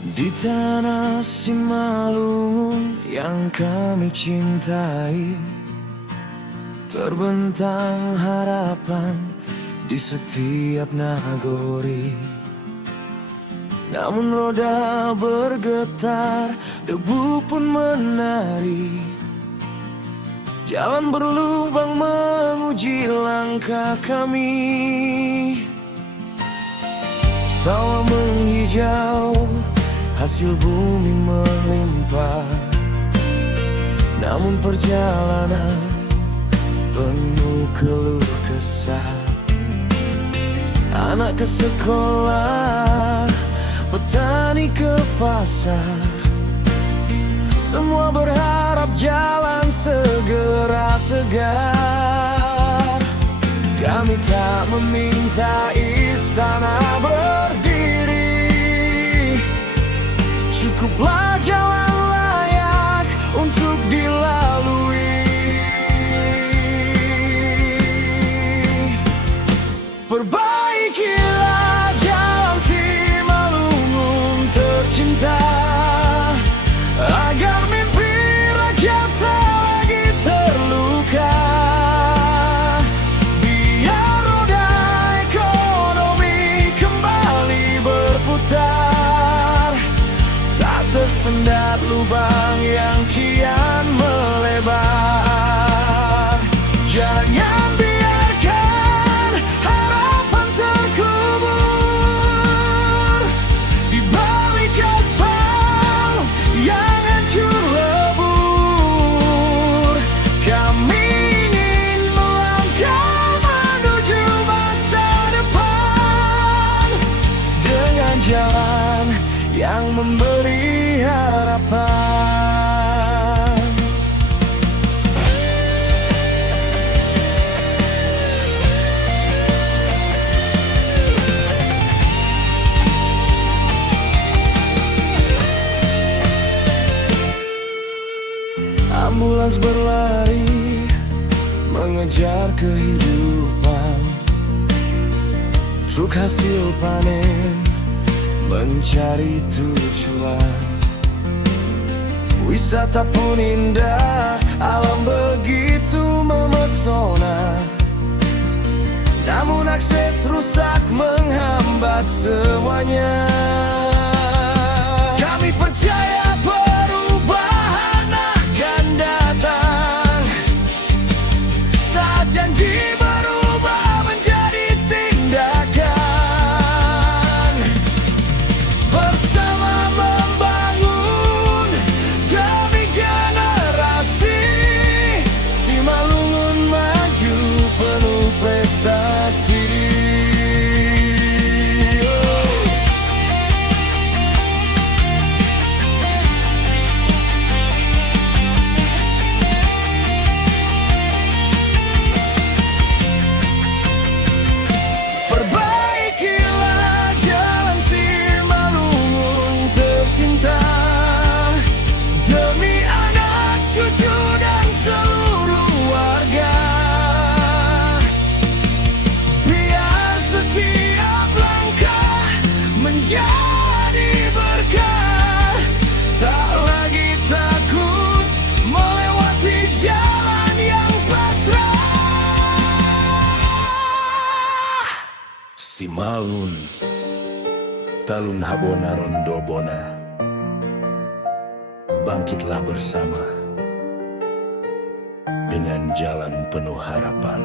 Di tanah Simalungun yang kami cintai, terbentang harapan di setiap nagori. Namun roda bergetar, debu pun menari. Jalan berlubang menguji langkah kami. Sawah menghijau, hasil bumi melimpah. Namun perjalanan penuh keluh kesah. Anak ke sekolah, petani ke pasar, semua berharap jalan segera tegar. Kami tak meminta istana berdiri, cukuplah jalan layak untuk dilalui. Perbaikilah jalan Simalungun tercinta, agar mimpi rakyat tak lagi terluka. Biar roda ekonomi kembali berputar, tak tersendat lubang yang kian melebar. Jangan biarkan harapan terkubur di balik aspal yang hancur lebur. Kami ingin melangkah menuju masa depan dengan jalan yang memberi harapan. Ambulans berlari mengejar kehidupan, truk hasil panen mencari tujuan. Wisata pun indah, alam begitu memesona. Namun akses rusak menghambat semuanya. Kami percaya perubahan akan datang saat janji berubah menjadi tindakan. Bersama membangun demi generasi, Simalungun maju penuh prestasi. Perbaikilah jalan Simalungun tercinta, demi anak cucu dan seluruh warga. Biar setiap langkah menjadi berkah, tak lagi takut melewati jalan yang pasrah. Simalun, talun habona rondobona, bangkitlah bersama dengan jalan penuh harapan.